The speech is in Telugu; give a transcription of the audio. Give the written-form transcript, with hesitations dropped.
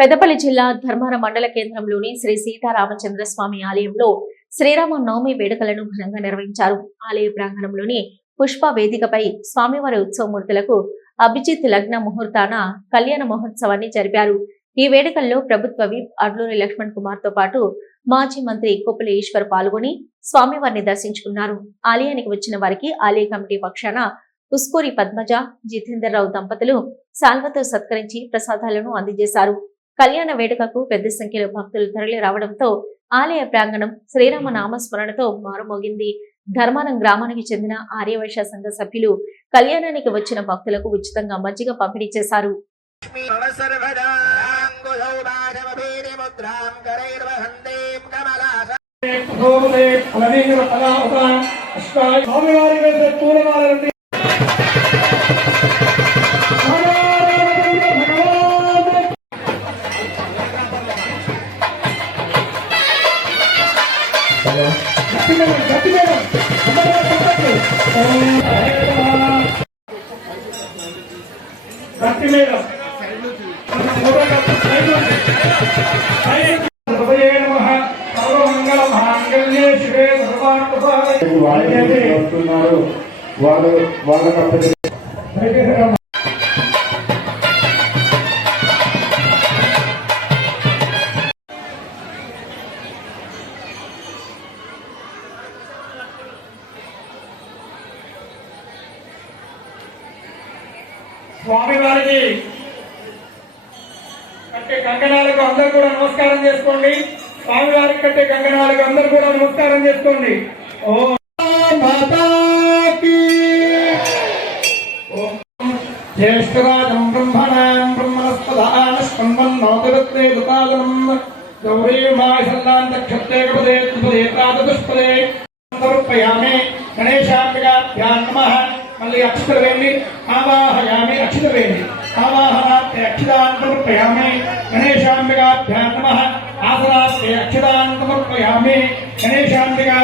పెద్దపల్లి జిల్లా ధర్మారం మండల కేంద్రంలోని శ్రీ సీతారామచంద్రస్వామి ఆలయంలో శ్రీరామ నవమి వేడుకలను ఘనంగా నిర్వహించారు. ఆలయ ప్రాంగణంలోని పుష్ప వేదికపై స్వామివారి ఉత్సవమూర్తులకు అభిజిత్ లగ్న ముహూర్తాన కళ్యాణ మహోత్సవాన్ని జరిపారు. ఈ వేడుకల్లో ప్రభుత్వ విప్ అడ్లూరి లక్ష్మణ్ కుమార్ తో పాటు మాజీ మంత్రి కొప్పుల ఈశ్వర్ పాల్గొని స్వామివారిని దర్శించుకున్నారు. ఆలయానికి వచ్చిన వారికి ఆలయ కమిటీ పక్షాన ఉస్కూరి పద్మజ, జితేందర్ రావు దంపతులు శాల్వతో సత్కరించి ప్రసాదాలను అందజేశారు. కళ్యాణ వేడుకకు పెద్ద సంఖ్యలో భక్తులు తరలి రావడంతో ఆలయ ప్రాంగణం శ్రీరామ నామస్మరణతో మారుమోగింది. ధర్మారం గ్రామానికి చెందిన ఆర్యవైశ్య సంఘ సభ్యులు కళ్యాణానికి వచ్చిన భక్తులకు ఉచితంగా మజ్జిగ పంపిణీ చేశారు. స్వామి వారికి కట్టే కంకణాలకు అందరూ కూడా నమస్కారం చేసుకోండి. స్వామి వారికి కట్టే కంకణాలకు అందరూ కూడా నమస్కారం చేసుకోండి. ఓం మాతాకి జ్యేష్ఠరాజం బ్రహ్మణాం బ్రహ్మణస్పదానస్కందన్నోదగత్రే దుపాదనం గౌరీమాయసల్లాంతక్షత్రేకపదే త్రిపదే ప్రాతదుష్పదే సమర్పయామి. గణేశాంబికాభ్యాం నమః. మళ్ళీ అక్షర వేయండి. ఆవాహయామి అక్షర వేయండి. ఆవాహనార్థే అక్షరాన్ సమర్పయామి. గణేశాంబికాభ్యాం నమః. ఆసనార్థే అక్షరాన్ సమర్పయామి. గణేశాంబికా